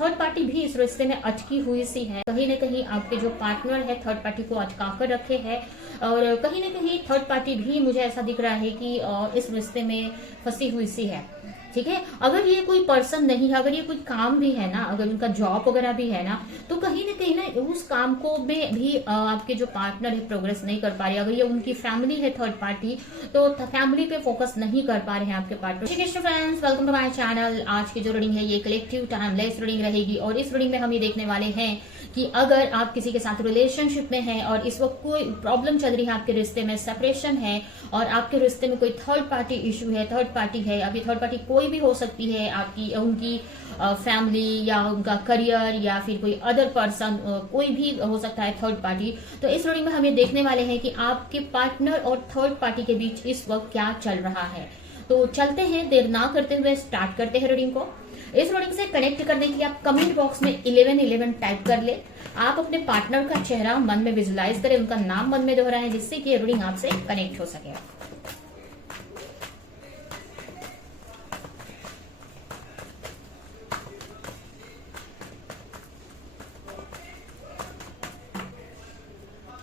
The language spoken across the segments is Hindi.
थर्ड पार्टी भी इस रिश्ते में अटकी हुई सी है। कहीं ना कहीं आपके जो पार्टनर है थर्ड पार्टी को अटका कर रखे है, और कहीं ना कहीं थर्ड पार्टी भी मुझे ऐसा दिख रहा है कि इस रिश्ते में फंसी हुई सी है। ठीक है, अगर ये कोई पर्सन नहीं है, अगर ये कोई काम भी है ना, अगर उनका जॉब वगैरह भी है ना, तो कहीं ना उस काम को में भी आपके जो पार्टनर है प्रोग्रेस नहीं कर पा रहे। अगर ये उनकी फैमिली है थर्ड पार्टी, तो फैमिली पे फोकस नहीं कर पा रहे हैं आपके पार्टनर। ठीक है friends, welcome to my channel. आज की जो रीडिंग है ये कलेक्टिव टाइमलेस रीडिंग रहेगी, और इस रीडिंग में हम ये देखने वाले हैं कि अगर आप किसी के साथ रिलेशनशिप में हैं और इस वक्त कोई प्रॉब्लम चल रही है आपके रिश्ते में, सेपरेशन है, और आपके रिश्ते में कोई थर्ड पार्टी इशू है, थर्ड पार्टी है, अभी थर्ड पार्टी कोई भी हो सकती है, आपकी उनकी फैमिली या उनका करियर या फिर कोई अदर पर्सन, कोई भी हो सकता है थर्ड पार्टी। तो इस रीडिंग में हम ये देखने वाले हैं कि आपके पार्टनर और थर्ड पार्टी के बीच इस वक्त क्या चल रहा है। तो चलते हैं, देर ना करते हुए स्टार्ट करते हैं रीडिंग को। इस रीडिंग से कनेक्ट करने के लिए आप कमेंट बॉक्स में 1111 टाइप कर ले। आप अपने पार्टनर का चेहरा मन में विजुलाइज करें, उनका नाम मन में दोहराएं, जिससे कि रीडिंग आपसे कनेक्ट हो सके।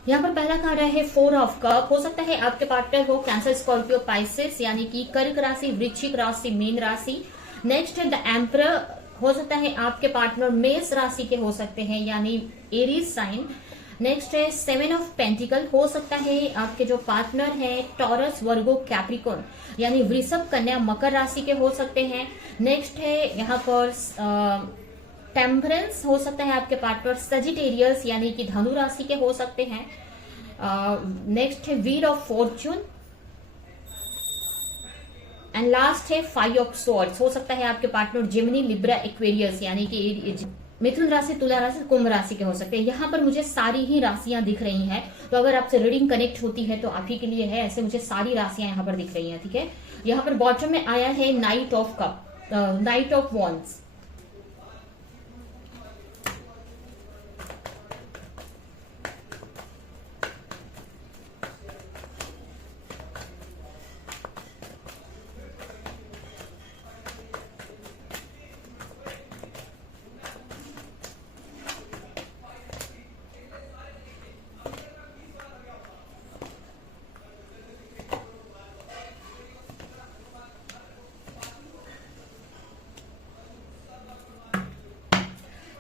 यहाँ पर पहला कार्ड है 4 ऑफ कप। हो सकता है आपके पार्टनर हो कैंसर, स्कॉर्पियो, पाइसेस यानी कि कर्क राशि, वृश्चिक राशि, मीन राशि। नेक्स्ट है द एम्परर। हो सकता है आपके पार्टनर मेष राशि के हो सकते हैं, यानी एरीज साइन। नेक्स्ट है 7 ऑफ पेंटिकल। हो सकता है आपके जो पार्टनर है टॉरस, वर्गो, कैप्रिकॉर्न यानी वृषभ, कन्या, मकर राशि के हो सकते हैं। नेक्स्ट है यहाँ पर टेम्परेंस। हो सकता है आपके पार्टनर सजिटेरियस यानी कि धनु राशि के हो सकते हैं। नेक्स्ट है wheel of Fortune, and last है 5 ऑफ स्वॉर्ड्स। हो सकता है आपके पार्टनर जेमिनी, लिब्रा, एक्वेरियस यानी कि मिथुन राशि, तुला राशि, कुंभ राशि के हो सकते हैं। यहाँ पर मुझे सारी ही राशियां दिख रही हैं, तो अगर आपसे रीडिंग कनेक्ट होती है तो आप ही के लिए है। ऐसे मुझे सारी राशियां यहाँ पर दिख रही हैं। ठीक है, यहाँ पर बॉटम में आया है night of cup, night of wands.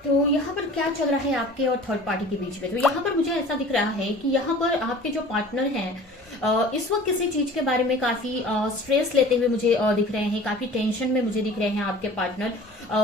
तो यहाँ पर क्या चल रहा है आपके और थर्ड पार्टी के बीच में? तो यहाँ पर मुझे ऐसा दिख रहा है कि यहाँ पर आपके जो पार्टनर हैं इस वक्त किसी चीज के बारे में काफी स्ट्रेस लेते हुए मुझे दिख रहे हैं, काफी टेंशन में मुझे दिख रहे हैं आपके पार्टनर।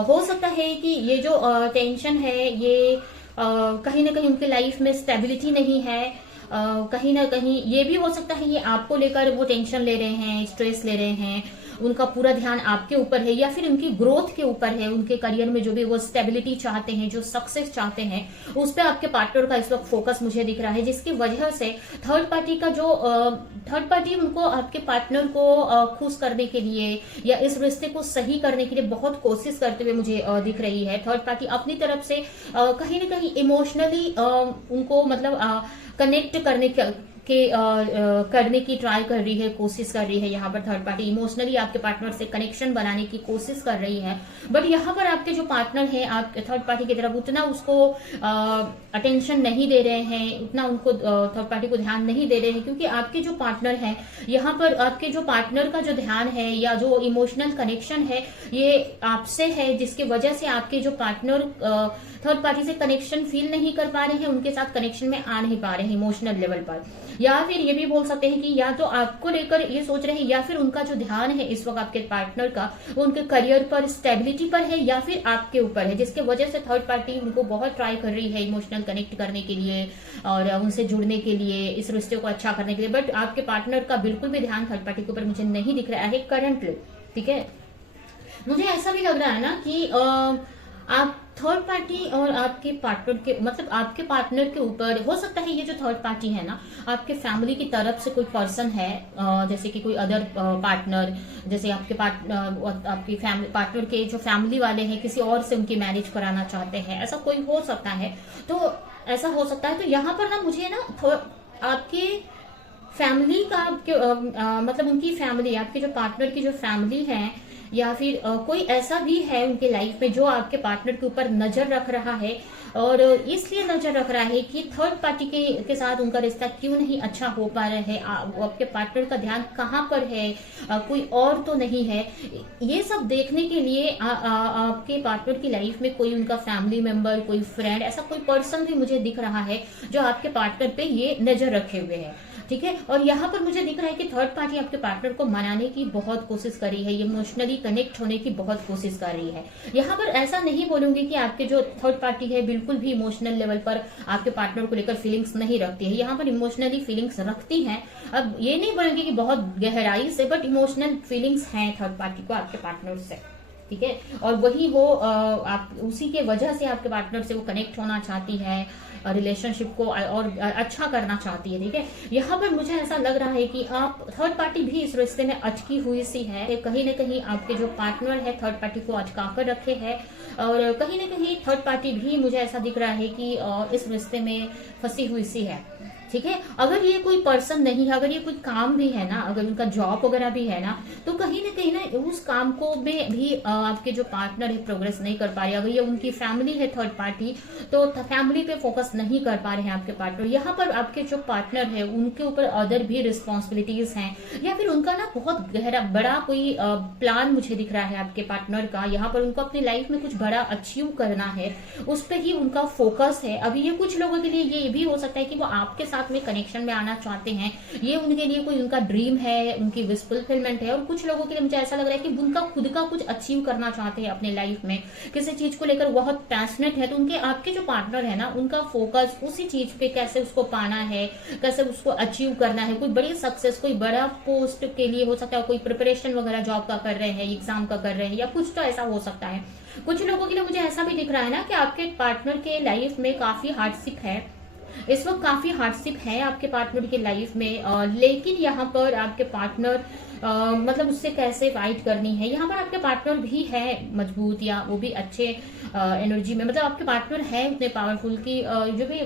हो सकता है कि ये जो टेंशन है ये कहीं ना कहीं उनके लाइफ में स्टेबिलिटी नहीं है। कहीं ना कहीं ये भी हो सकता है ये आपको लेकर वो टेंशन ले रहे हैं, स्ट्रेस ले रहे हैं, उनका पूरा ध्यान आपके ऊपर है, या फिर उनकी ग्रोथ के ऊपर है, उनके करियर में जो भी वो स्टेबिलिटी चाहते हैं, जो सक्सेस चाहते हैं, उस पर आपके पार्टनर का इस वक्त फोकस मुझे दिख रहा है, जिसकी वजह से थर्ड पार्टी का जो थर्ड पार्टी उनको आपके पार्टनर को खुश करने के लिए या इस रिश्ते को सही करने के लिए बहुत कोशिश करते हुए मुझे दिख रही है। थर्ड पार्टी अपनी तरफ से कहीं ना कहीं इमोशनली उनको मतलब कनेक्ट करने की ट्राई कर रही है, कोशिश कर रही है। यहाँ पर थर्ड पार्टी इमोशनली आपके पार्टनर से कनेक्शन बनाने की कोशिश कर रही है, बट यहाँ पर आपके जो पार्टनर है आप थर्ड पार्टी की तरफ उतना उसको अटेंशन नहीं दे रहे हैं, उतना उनको थर्ड पार्टी को ध्यान नहीं दे रहे हैं, क्योंकि आपके जो पार्टनर है यहाँ पर आपके जो पार्टनर का जो ध्यान है या जो इमोशनल कनेक्शन है ये आपसे है, जिसकी वजह से आपके जो पार्टनर थर्ड पार्टी से कनेक्शन फील नहीं कर पा रहे हैं, उनके साथ कनेक्शन में आ नहीं पा रहे हैं इमोशनल लेवल पर। या फिर ये भी बोल सकते हैं कि या तो आपको लेकर ये सोच रहे हैं, या फिर उनका जो ध्यान है इस वक्त आपके पार्टनर का वो उनके करियर पर, स्टेबिलिटी पर है, या फिर आपके ऊपर है, जिसके वजह से थर्ड पार्टी उनको बहुत ट्राई कर रही है इमोशनल कनेक्ट करने के लिए और उनसे जुड़ने के लिए, इस रिश्ते को अच्छा करने के लिए। बट आपके पार्टनर का बिल्कुल भी ध्यान थर्ड पार्टी के ऊपर मुझे नहीं दिख रहा है करंटली। ठीक है, मुझे ऐसा भी लग रहा है ना कि आप थर्ड पार्टी और आपके पार्टनर के मतलब आपके पार्टनर के ऊपर हो सकता है ये जो थर्ड पार्टी है ना आपके फैमिली की तरफ से कोई पर्सन है, जैसे कि कोई अदर पार्टनर, जैसे आपके आपकी फैमिली पार्टनर के जो फैमिली वाले हैं किसी और से उनकी मैरिज कराना चाहते हैं, ऐसा कोई हो सकता है। तो ऐसा हो सकता है, तो यहाँ पर ना मुझे ना आपके फैमिली का मतलब उनकी फैमिली, आपके जो पार्टनर की जो फैमिली है या फिर कोई ऐसा भी है उनके लाइफ में जो आपके पार्टनर के ऊपर नजर रख रहा है, और इसलिए नजर रख रहा है कि थर्ड पार्टी के साथ उनका रिश्ता क्यों नहीं अच्छा हो पा रहा है, आपके पार्टनर का ध्यान कहाँ पर है, कोई और तो नहीं है। ये सब देखने के लिए आपके पार्टनर की लाइफ में कोई उनका फैमिली मेंबर, कोई फ्रेंड, ऐसा कोई पर्सन भी मुझे दिख रहा है जो आपके पार्टनर पे ये नजर रखे हुए है। ठीक है, और यहाँ पर मुझे दिख रहा है कि थर्ड पार्टी आपके पार्टनर को मनाने की बहुत कोशिश कर रही है, इमोशनली कनेक्ट होने की बहुत कोशिश कर रही है। यहाँ पर ऐसा नहीं बोलूंगी कि आपके जो थर्ड पार्टी है बिल्कुल भी इमोशनल लेवल पर आपके पार्टनर को लेकर फीलिंग्स नहीं रखती है, यहाँ पर इमोशनली फीलिंग्स रखती हैं। अब ये नहीं बोलूंगी कि बहुत गहराई से, बट इमोशनल फीलिंग्स हैं थर्ड पार्टी को आपके पार्टनर से। ठीक है, और वही वो आप उसी के वजह से आपके पार्टनर से वो कनेक्ट होना चाहती है, रिलेशनशिप को और अच्छा करना चाहती है। ठीक है, यहाँ पर मुझे ऐसा लग रहा है कि आप थर्ड पार्टी भी इस रिश्ते में अटकी हुई सी है, कहीं ना कहीं आपके जो पार्टनर है थर्ड पार्टी को अटका कर रखे है, और कहीं ना कहीं थर्ड पार्टी भी मुझे ऐसा दिख रहा है कि इस रिश्ते में फंसी हुई सी है। ठीक है, अगर ये कोई पर्सन नहीं है, अगर ये कोई काम भी है ना, अगर उनका जॉब वगैरह भी है ना, तो कहीं ना उस काम को में भी आपके जो पार्टनर है प्रोग्रेस नहीं कर पा रहे। अगर ये उनकी फैमिली है थर्ड पार्टी, तो फैमिली पे फोकस नहीं कर पा रहे हैं आपके पार्टनर। यहाँ पर आपके जो पार्टनर है उनके ऊपर अदर भी रिस्पॉन्सिबिलिटीज हैं, या फिर उनका ना बहुत गहरा बड़ा कोई प्लान मुझे दिख रहा है आपके पार्टनर का। यहाँ पर उनको अपनी लाइफ में कुछ बड़ा अचीव करना है, उस पर ही उनका फोकस है। अभी ये कुछ लोगों के लिए ये भी हो सकता है कि वो आपके साथ में कनेक्शन में आना चाहते हैं, ये उनके लिए कोई उनका ड्रीम है, उनकी विश फुलफिलमेंट है। और कुछ लोगों के लिए मुझे ऐसा लग रहा है कि उनका खुद का कुछ अचीव करना चाहते हैं अपने लाइफ में, किसी चीज को लेकर बहुत पैशनेट है। तो उनके आपके जो पार्टनर है ना, उनका फोकस उसी चीज पे, कैसे उसको पाना है, कैसे उसको अचीव करना है, कोई बड़ी सक्सेस, कोई बड़ा पोस्ट के लिए हो सकता है, कोई प्रिपरेशन वगैरह जॉब का कर रहे हैं, एग्जाम का कर रहे हैं, या कुछ तो ऐसा हो सकता है। कुछ लोगों के लिए मुझे ऐसा भी दिख रहा है ना कि आपके पार्टनर के लाइफ में काफी हार्डशिप है, इस वक्त काफी हार्डशिप है आपके पार्टनर की लाइफ में, लेकिन यहाँ पर आपके पार्टनर मतलब उससे कैसे फाइट करनी है। यहाँ पर आपके पार्टनर भी है मजबूत, या वो भी अच्छे एनर्जी में, मतलब आपके पार्टनर है उतने पावरफुल की जो भी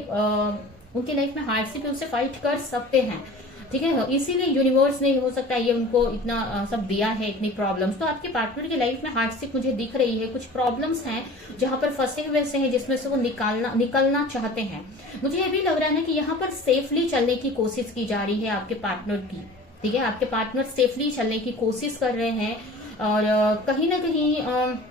उनकी लाइफ में हार्डशिप है उससे फाइट कर सकते हैं। ठीक है, इसीलिए यूनिवर्स ने हो सकता है ये उनको इतना सब दिया है, इतनी प्रॉब्लम्स। तो आपके पार्टनर की लाइफ में हार्डशिप मुझे दिख रही है, कुछ प्रॉब्लम्स हैं जहां पर फंसे हुए से हैं, जिसमें से वो निकलना चाहते हैं। मुझे ये भी लग रहा है ना कि यहाँ पर सेफली चलने की कोशिश की जा रही है आपके पार्टनर की। ठीक है, आपके पार्टनर सेफली चलने की कोशिश कर रहे हैं, और कहीं ना कहीं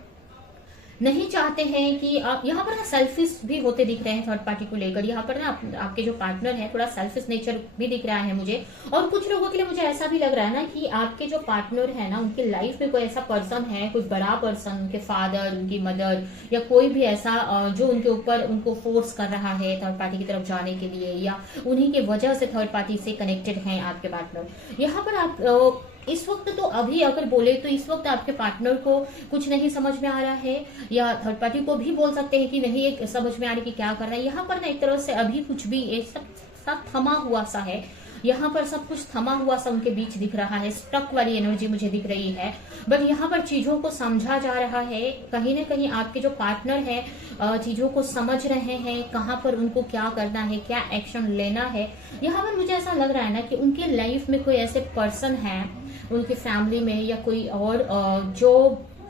नहीं चाहते हैं कि आप यहाँ पर ना सेल्फिश भी होते दिख रहे हैं थर्ड पार्टी को लेकर। यहाँ पर ना आपके जो पार्टनर है थोड़ा सेल्फिश नेचर भी दिख रहा है मुझे। और कुछ लोगों के लिए मुझे ऐसा भी लग रहा है ना कि आपके जो पार्टनर है ना, उनके लाइफ में कोई ऐसा पर्सन है, कोई बड़ा पर्सन, उनके फादर, उनकी मदर, या कोई भी ऐसा जो उनके ऊपर उनको फोर्स कर रहा है थर्ड पार्टी की तरफ जाने के लिए, या उन्हीं की वजह से थर्ड पार्टी से कनेक्टेड है आपके पार्टनर। यहाँ पर आप इस वक्त तो अभी अगर बोले तो इस वक्त आपके पार्टनर को कुछ नहीं समझ में आ रहा है, या थर्ड पार्टी को भी बोल सकते हैं कि नहीं एक समझ में आ रही कि क्या करना है। यहाँ पर ना एक तरह से अभी कुछ भी ये सब थमा हुआ सा है, यहाँ पर सब कुछ थमा हुआ सा उनके बीच दिख रहा है, स्टक वाली एनर्जी मुझे दिख रही है। बट यहाँ पर चीजों को समझा जा रहा है, कहीं ना कहीं आपके जो पार्टनर है चीजों को समझ रहे हैं, कहाँ पर उनको क्या करना है, क्या एक्शन लेना है। यहाँ पर मुझे ऐसा लग रहा है ना कि उनके लाइफ में कोई ऐसे पर्सन है उनकी फैमिली में, या कोई और जो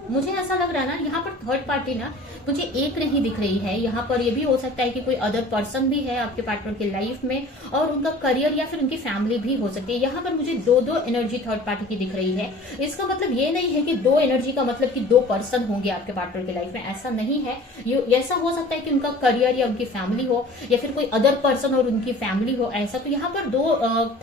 मुझे ऐसा लग रहा है ना, यहाँ पर थर्ड पार्टी ना मुझे एक नहीं दिख रही है। यहाँ पर ये भी हो सकता है कि कोई अदर पर्सन भी है आपके पार्टनर के लाइफ में, और उनका करियर या फिर उनकी फैमिली भी हो सकती है। यहाँ पर मुझे दो एनर्जी थर्ड पार्टी की दिख रही है। इसका मतलब ये नहीं है कि दो एनर्जी का मतलब कि दो पर्सन होंगे आपके पार्टनर के लाइफ में, ऐसा नहीं है। ये ऐसा हो सकता है कि उनका करियर या उनकी फैमिली हो, या फिर कोई अदर पर्सन और उनकी फैमिली हो, ऐसा। तो यहाँ पर दो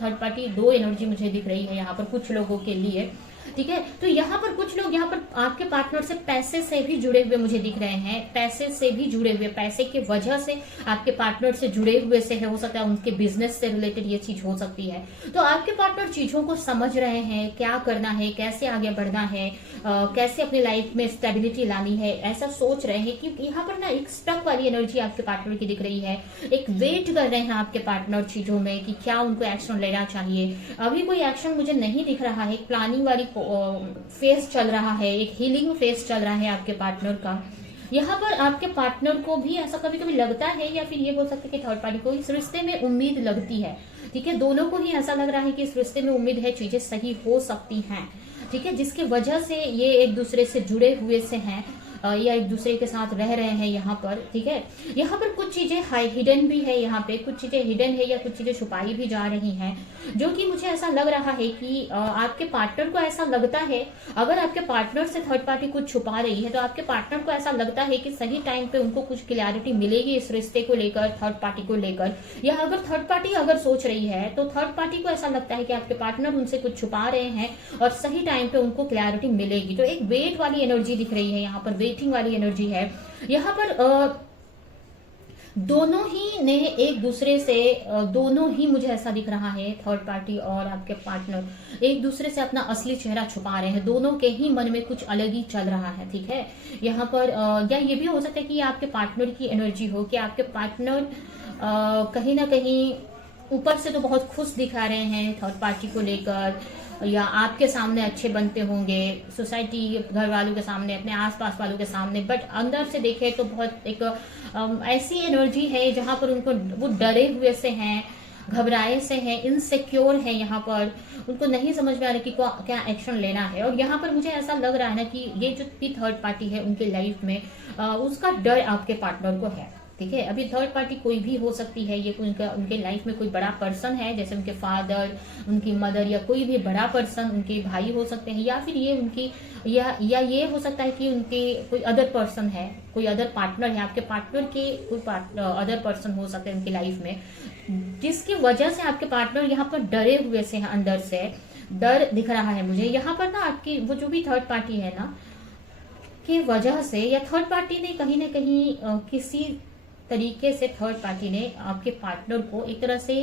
थर्ड पार्टी, दो एनर्जी मुझे दिख रही है यहाँ पर कुछ लोगों के लिए। ठीक है, तो यहाँ पर कुछ लोग यहाँ पर आपके पार्टनर से पैसे से भी जुड़े हुए मुझे दिख रहे हैं, पैसे से भी जुड़े हुए, पैसे की वजह से आपके पार्टनर से जुड़े हुए से है, हो सकता है उनके बिजनेस से रिलेटेड ये चीज हो सकती है। तो आपके पार्टनर चीजों को समझ रहे हैं, क्या करना है, कैसे आगे बढ़ना है, कैसे अपने लाइफ में स्टेबिलिटी लानी है, ऐसा सोच रहे हैं। क्योंकि यहाँ पर ना एक स्टक वाली एनर्जी आपके पार्टनर की दिख रही है, एक वेट कर रहे हैं आपके पार्टनर चीजों में कि क्या उनको एक्शन लेना चाहिए। अभी कोई एक्शन मुझे नहीं दिख रहा है, प्लानिंग वाली फेज चल रहा है, एक हीलिंग फेज चल रहा है आपके पार्टनर का। यहाँ पर आपके पार्टनर को भी ऐसा कभी कभी लगता है, या फिर ये बोल सकते हैं कि थर्ड पार्टी को इस रिश्ते में उम्मीद लगती है। ठीक है, दोनों को ही ऐसा लग रहा है कि इस रिश्ते में उम्मीद है, चीजें सही हो सकती हैं। ठीक है, जिसकी वजह से ये एक दूसरे से जुड़े हुए से हैं या एक दूसरे के साथ रह रहे हैं यहाँ पर। ठीक है, यहाँ पर कुछ चीजें हिडन भी है, यहाँ पे कुछ चीजें हिडन है या कुछ चीजें छुपाई भी जा रही हैं, जो कि मुझे ऐसा लग रहा है कि आपके पार्टनर को ऐसा लगता है, अगर आपके पार्टनर से थर्ड पार्टी कुछ छुपा रही है तो आपके पार्टनर को ऐसा लगता है कि सही टाइम पे उनको कुछ क्लैरिटी मिलेगी इस रिश्ते को लेकर, थर्ड पार्टी को लेकर। या अगर थर्ड पार्टी अगर सोच रही है तो थर्ड पार्टी को ऐसा लगता है कि आपके पार्टनर उनसे कुछ छुपा रहे हैं और सही टाइम पे उनको क्लैरिटी मिलेगी। तो एक वेट वाली एनर्जी दिख रही है यहाँ पर, वेटिंग वाली एनर्जी है यहाँ पर। दोनों ही ने एक दूसरे से, दोनों ही मुझे ऐसा दिख रहा है, थर्ड पार्टी और आपके पार्टनर एक दूसरे से अपना असली चेहरा छुपा रहे हैं। दोनों के ही मन में कुछ अलग ही चल रहा है। ठीक है, यहाँ पर या ये भी हो सकता है कि आपके पार्टनर की एनर्जी हो कि आपके पार्टनर कहीं ना कहीं ऊपर से तो बहुत खुश दिखा रहे हैं थर्ड पार्टी को लेकर, या आपके सामने अच्छे बनते होंगे, सोसाइटी, घर वालों के सामने, अपने आसपास वालों के सामने, बट अंदर से देखे तो बहुत एक ऐसी एनर्जी है जहां पर उनको, वो डरे हुए से हैं, घबराए से हैं, इनसिक्योर है यहाँ पर, उनको नहीं समझ में आ रहा कि क्या एक्शन लेना है। और यहाँ पर मुझे ऐसा लग रहा है ना कि ये जो भी थर्ड पार्टी है उनके लाइफ में उसका डर आपके पार्टनर को है। ठीक है, अभी थर्ड पार्टी कोई भी हो सकती है, ये उनके लाइफ में कोई बड़ा पर्सन है, जैसे उनके फादर, उनकी मदर, या कोई भी बड़ा पर्सन, उनके भाई हो सकते हैं, या फिर ये उनकी या ये हो सकता है कि उनके कोई अदर पर्सन है, कोई अदर पार्टनर है, आपके पार्टनर के कोई अदर पर्सन हो सकते हैं उनकी लाइफ में, जिसकी वजह से आपके पार्टनर यहाँ पर डरे हुए से हैं, अंदर से डर दिख रहा है मुझे यहाँ पर ना। आपकी वो जो भी थर्ड पार्टी है ना, की वजह से, या थर्ड पार्टी ने कहीं ना कहीं किसी तरीके से थर्ड पार्टी ने आपके पार्टनर को एक तरह से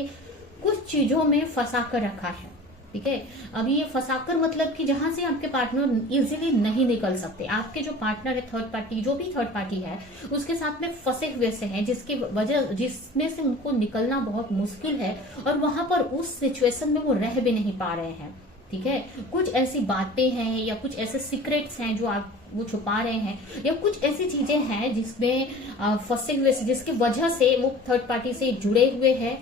कुछ चीजों में फंसा कर रखा है। ठीक है, अभी ये फंसाकर मतलब कि जहां से आपके पार्टनर इजीली नहीं निकल सकते। आपके जो पार्टनर है थर्ड पार्टी, जो भी थर्ड पार्टी है, उसके साथ में फंसे हुए से हैं, जिसकी वजह, जिसमें से उनको निकलना बहुत मुश्किल है, और वहां पर उस सिचुएशन में वो रह भी नहीं पा रहे हैं। ठीक है, कुछ ऐसी बातें हैं या कुछ ऐसे सीक्रेट्स हैं जो वो छुपा रहे हैं, या कुछ ऐसी चीजें हैं जिसमें फंसे हुए से, जिसकी वजह से वो थर्ड पार्टी से जुड़े हुए हैं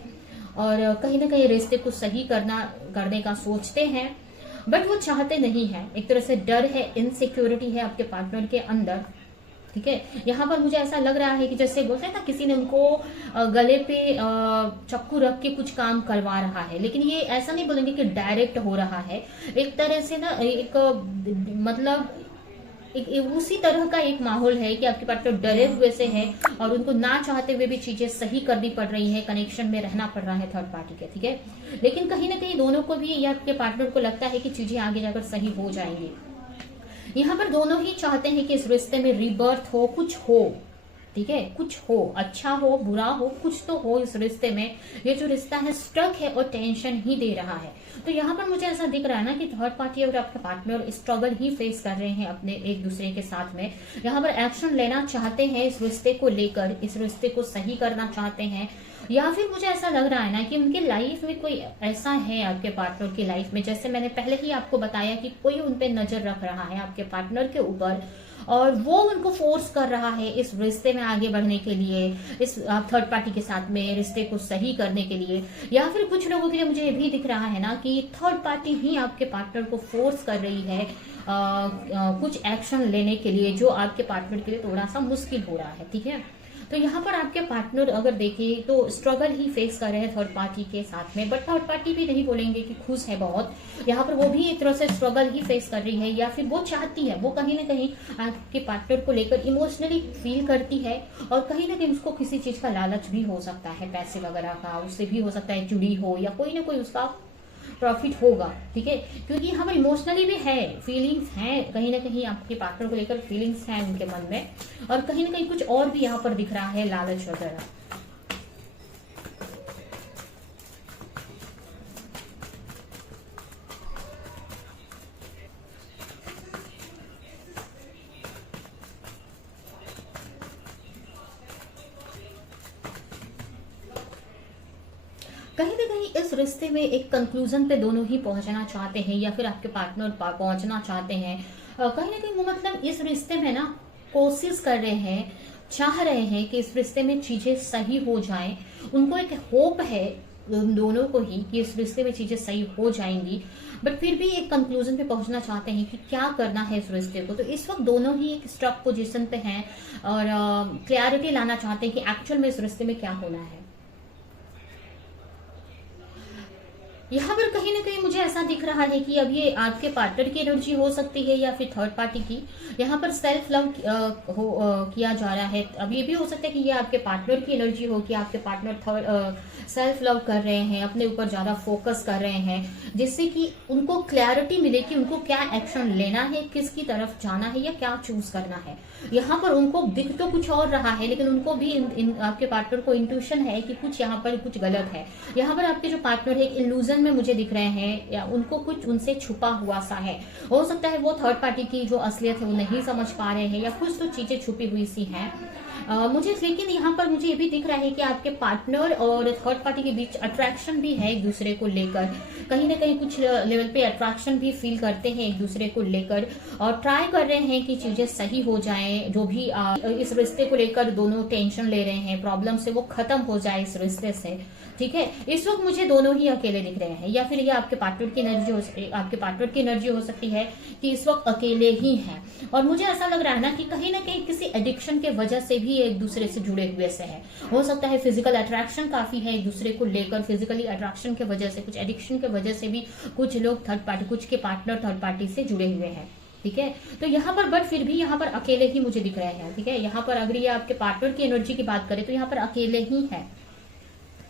और कहीं ना कहीं रिश्ते को सही करने का सोचते हैं, बट वो चाहते नहीं है। एक तरह से डर है, इनसिक्योरिटी है आपके पार्टनर के अंदर। ठीक है, यहाँ पर मुझे ऐसा लग रहा है कि जैसे बोलते हैं ना, किसी ने उनको गले पे चक्कू रख के कुछ काम करवा रहा है, लेकिन ये ऐसा नहीं बोलेंगे कि डायरेक्ट हो रहा है। एक तरह से ना, एक मतलब उसी तरह का एक माहौल है कि आपके पार्टनर डरे हुए से है और उनको ना चाहते हुए भी चीजें सही करनी पड़ रही है, कनेक्शन में रहना पड़ रहा है थर्ड पार्टी के। ठीक है, लेकिन कहीं ना कहीं दोनों को भी या आपके पार्टनर को लगता है कि चीजें आगे जाकर सही हो जाएंगी। यहाँ पर दोनों ही चाहते हैं कि इस रिश्ते में रीबर्थ हो, कुछ हो। ठीक है, कुछ हो, अच्छा हो, बुरा हो, कुछ तो हो इस रिश्ते में। ये जो रिश्ता है स्टक है और टेंशन ही दे रहा है। तो यहाँ पर मुझे ऐसा दिख रहा है ना कि थर्ड पार्टी और आपके पार्टनर स्ट्रगल ही फेस कर रहे हैं अपने एक दूसरे के साथ में। यहाँ पर एक्शन लेना चाहते हैं इस रिश्ते को लेकर, इस रिश्ते को सही करना चाहते हैं, या फिर मुझे ऐसा लग रहा है ना कि उनके लाइफ में कोई ऐसा है, आपके पार्टनर की लाइफ में, जैसे मैंने पहले ही आपको बताया कि कोई उन पे नजर रख रहा है आपके पार्टनर के ऊपर, और वो उनको फोर्स कर रहा है इस रिश्ते में आगे बढ़ने के लिए, इस थर्ड पार्टी के साथ में रिश्ते को सही करने के लिए। या फिर कुछ लोगों के लिए मुझे ये भी दिख रहा है ना कि थर्ड पार्टी ही आपके पार्टनर को फोर्स कर रही है कुछ एक्शन लेने के लिए, जो आपके पार्टनर के लिए थोड़ा सा मुश्किल हो रहा है। ठीक है, तो यहाँ पर आपके पार्टनर अगर देखें तो स्ट्रगल ही फेस कर रहे हैं थर्ड पार्टी के साथ में, बट थर्ड पार्टी भी नहीं बोलेंगे कि खुश है बहुत। यहाँ पर वो भी एक तरह से स्ट्रगल ही फेस कर रही है, या फिर वो चाहती है, वो कहीं ना कहीं आपके पार्टनर को लेकर इमोशनली फील करती है, और कहीं ना कहीं उसको किसी चीज का लालच भी हो सकता है, पैसे वगैरह का, उससे भी हो सकता है जुड़ी हो, या कोई ना कोई उसका प्रॉफिट होगा। ठीक है, क्योंकि हम इमोशनली भी है, फीलिंग्स हैं कहीं ना कहीं आपके पार्टनर को लेकर, फीलिंग्स हैं उनके मन में, और कहीं ना कहीं कुछ और भी यहाँ पर दिख रहा है, लालच वगैरह। कहीं ना कहीं इस रिश्ते में एक कंक्लूजन पे दोनों ही पहुंचना चाहते हैं, या फिर आपके पार्टनर पहुंचना चाहते हैं। कहीं ना कहीं वो मतलब इस रिश्ते में ना कोशिश कर रहे हैं, चाह रहे हैं कि इस रिश्ते में चीजें सही हो जाएं। उनको एक होप है उन दोनों को ही कि इस रिश्ते में चीजें सही हो जाएंगी, बट फिर भी एक कंक्लूजन पे पहुंचना चाहते हैं कि क्या करना है इस रिश्ते को। तो इस वक्त दोनों ही एक स्टक पोजीशन पे हैं और क्लैरिटी लाना चाहते हैं कि एक्चुअल में इस रिश्ते में क्या होना है। यहाँ पर कहीं ना कहीं मुझे ऐसा दिख रहा है कि अब ये आपके पार्टनर की एनर्जी हो सकती है या फिर थर्ड पार्टी की। यहाँ पर सेल्फ लव किया जा रहा है। अब ये भी हो सकता है कि ये आपके पार्टनर की एनर्जी हो कि आपके पार्टनर सेल्फ लव कर रहे हैं, अपने ऊपर ज्यादा फोकस कर रहे हैं, जिससे कि उनको क्लैरिटी मिले कि उनको क्या एक्शन लेना है, किसकी तरफ जाना है या क्या चूज करना है। यहाँ पर उनको दिख तो कुछ और रहा है, लेकिन उनको भी आपके पार्टनर को इंट्यूशन है कि कुछ यहाँ पर कुछ गलत है। यहाँ पर आपके जो पार्टनर है इल्यूजन में मुझे दिख रहे हैं, या उनको कुछ उनसे छुपा हुआ सा है। हो सकता है वो थर्ड पार्टी की जो असलियत है वो नहीं समझ पा रहे हैं, या कुछ तो चीजें छुपी हुई सी हैं मुझे। लेकिन यहाँ पर मुझे ये भी दिख रहा है कि आपके पार्टनर और थर्ड पार्टी के बीच अट्रैक्शन भी है एक दूसरे को लेकर। कहीं ना कहीं कुछ लेवल पे अट्रैक्शन भी फील करते हैं एक दूसरे को लेकर, और ट्राई कर रहे हैं कि चीजें सही हो जाएं। जो भी इस रिश्ते को लेकर दोनों टेंशन ले रहे हैं, प्रॉब्लम से वो खत्म हो जाए इस रिश्ते से। ठीक है, इस वक्त मुझे दोनों ही अकेले दिख रहे हैं, या फिर ये आपके पार्टनर की एनर्जी हो सकती है कि इस वक्त अकेले ही हैं। और मुझे ऐसा लग रहा है ना कि कहीं ना कहीं किसी एडिक्शन के वजह से भी एक दूसरे से जुड़े हुए से है। हो सकता है फिजिकल अट्रैक्शन काफी है एक दूसरे को लेकर, फिजिकली अट्रैक्शन के वजह से, कुछ एडिक्शन के वजह से भी कुछ लोग थर्ड पार्टी, कुछ के पार्टनर थर्ड पार्टी से जुड़े हुए हैं। ठीक है, तो यहाँ पर बट फिर भी यहाँ पर अकेले ही मुझे दिख रहे हैं। ठीक है, यहाँ पर अगर ये आपके पार्टनर की एनर्जी की बात करें तो यहाँ पर अकेले ही है।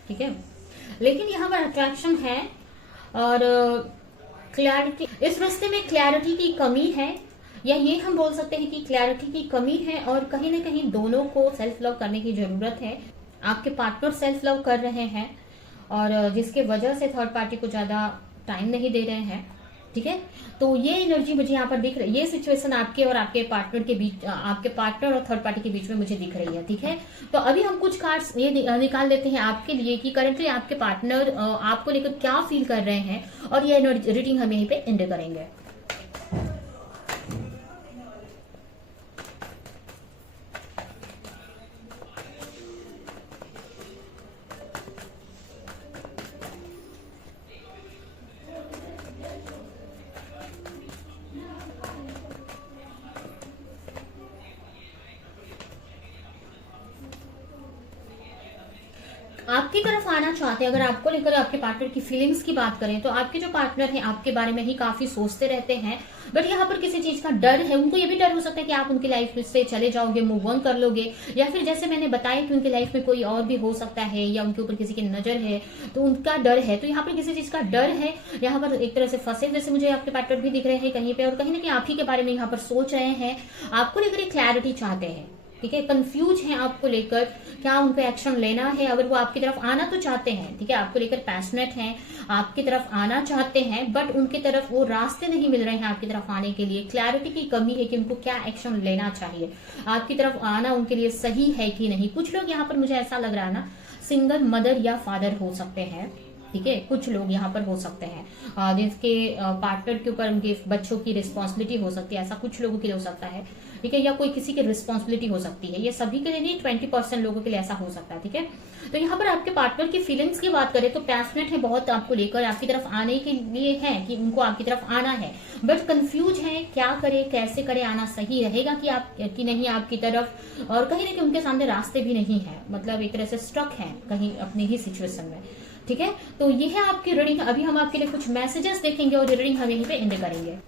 ठीक है, लेकिन यहाँ पर अट्रैक्शन है और क्लैरिटी, इस रिश्ते में क्लैरिटी की कमी है, या ये हम बोल सकते हैं कि क्लैरिटी की कमी है। और कहीं ना कहीं दोनों को सेल्फ लव करने की जरूरत है। आपके पार्टनर सेल्फ लव कर रहे हैं और जिसके वजह से थर्ड पार्टी को ज्यादा टाइम नहीं दे रहे हैं। ठीक है, तो ये एनर्जी मुझे यहाँ पर दिख रही है। ये सिचुएशन आपके और आपके पार्टनर के बीच, आपके पार्टनर और थर्ड पार्टी के बीच में मुझे दिख रही है। ठीक है, तो अभी हम कुछ कार्ड्स ये निकाल देते हैं आपके लिए कि करंटली आपके पार्टनर आपको लेकर क्या फील कर रहे हैं, और ये रीडिंग हम यहीं पे एंड करेंगे। आपकी तरफ आना चाहते हैं, अगर आपको लेकर आपके पार्टनर की फीलिंग्स की बात करें तो आपके जो पार्टनर हैं आपके बारे में ही काफी सोचते रहते हैं, बट यहाँ पर किसी चीज का डर है। उनको ये भी डर हो सकता है कि आप उनकी लाइफ से चले जाओगे, मूव ऑन कर लोगे, या फिर जैसे मैंने बताया कि उनकी लाइफ में कोई और भी हो सकता है, या उनके ऊपर किसी की नजर है, तो उनका डर है। तो यहाँ पर किसी चीज का डर है, यहाँ पर एक तरह से फंसे जैसे मुझे आपके पार्टनर भी दिख रहे हैं कहीं पे, और कहीं ना कहीं आप ही के बारे में यहाँ पर सोच रहे हैं, आपको लेकर एक क्लैरिटी चाहते हैं। ठीक है, कंफ्यूज हैं आपको लेकर, क्या उनको एक्शन लेना है। अगर वो आपकी तरफ आना तो चाहते हैं, ठीक है, आपको लेकर पैशनेट हैं, आपकी तरफ आना चाहते हैं, बट उनकी तरफ वो रास्ते नहीं मिल रहे हैं आपकी तरफ आने के लिए। क्लैरिटी की कमी है कि उनको क्या एक्शन लेना चाहिए, आपकी तरफ आना उनके लिए सही है कि नहीं। कुछ लोग यहाँ पर मुझे ऐसा लग रहा है ना, सिंगल मदर या फादर हो सकते हैं। ठीक है, कुछ लोग यहाँ पर हो सकते हैं जिसके पार्टनर के ऊपर उनके बच्चों की रिस्पॉन्सिबिलिटी हो सकती है, ऐसा कुछ लोगों के लिए हो सकता है। ठीक है, या कोई किसी की रिस्पॉन्सिबिलिटी हो सकती है, ये सभी के लिए नहीं, 20% लोगों के लिए ऐसा हो सकता है। ठीक है, तो यहाँ पर आपके पार्टनर की फीलिंग्स की बात करें तो पैशनेट है बहुत आपको लेकर, आपकी तरफ आने के लिए है कि उनको आपकी तरफ आना है, बट कंफ्यूज है क्या करे, कैसे करे, आना सही रहेगा कि नहीं आपकी तरफ, और कहीं ना कहीं उनके सामने रास्ते भी नहीं है, मतलब एक तरह से स्टक है कहीं अपनी ही सिचुएशन में। ठीक है, तो ये है आपकी रीडिंग। अभी हम आपके लिए कुछ मैसेजेस देखेंगे और रीडिंग हम यहीं पे एंड करेंगे।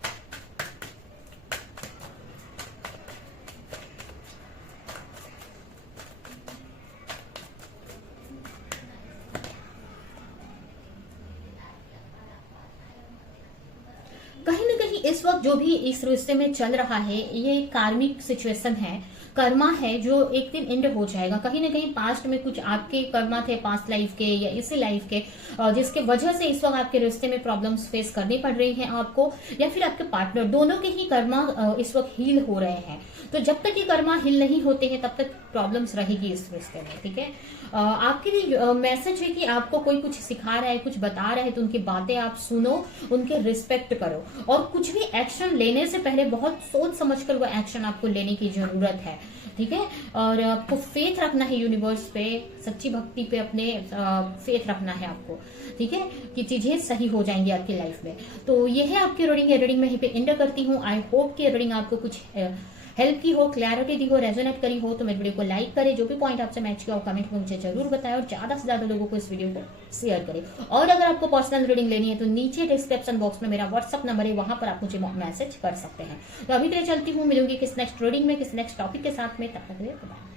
कहीं ना कहीं इस वक्त जो भी इस रिश्ते में चल रहा है ये कार्मिक सिचुएशन है, कर्मा है जो एक दिन एंड हो जाएगा। कहीं ना कहीं पास्ट में कुछ आपके कर्मा थे, पास्ट लाइफ के या इसी लाइफ के, जिसके वजह से इस वक्त आपके रिश्ते में प्रॉब्लम्स फेस करनी पड़ रही हैं आपको, या फिर आपके पार्टनर, दोनों के ही कर्मा इस वक्त हील हो रहे हैं। तो जब तक ये कर्मा हील नहीं होते हैं तब तक प्रॉब्लम्स रहेगी इस रिश्ते में। ठीक है, आपके लिए मैसेज है कि आपको कोई कुछ सिखा रहा है, कुछ बता रहा है, तो उनकी बातें आप सुनो, उनके रिस्पेक्ट करो, और कुछ भी एक्शन लेने से पहले बहुत सोच समझकर वो एक्शन आपको लेने की जरूरत है। ठीक है। और आपको फेथ रखना है यूनिवर्स पे, सच्ची भक्ति पे अपने फेथ रखना है आपको, ठीक है, कि चीजें सही हो जाएंगी आपकी लाइफ में। तो ये है आपकी रीडिंग में यहीं पे एंड करती हूँ। आई होप कि रीडिंग आपको कुछ हेल्प की हो, क्लैरिटी दी हो, रेजोनेट करी हो। तो मेरे वीडियो को लाइक करें, जो भी पॉइंट आपसे मैच किया हो कमेंट में मुझे जरूर बताएं, और ज्यादा से ज्यादा लोगों को इस वीडियो को शेयर करें। और अगर आपको पर्सनल रीडिंग लेनी है तो नीचे डिस्क्रिप्शन बॉक्स में मेरा व्हाट्सअप नंबर है, वहां पर आप मुझे मैसेज कर सकते हैं। तो अभी के लिए चलती हूँ, मिलूंगी किस नेक्स्ट रीडिंग में, किस नेक्स्ट टॉपिक के साथ में। तब तक के लिए बाय।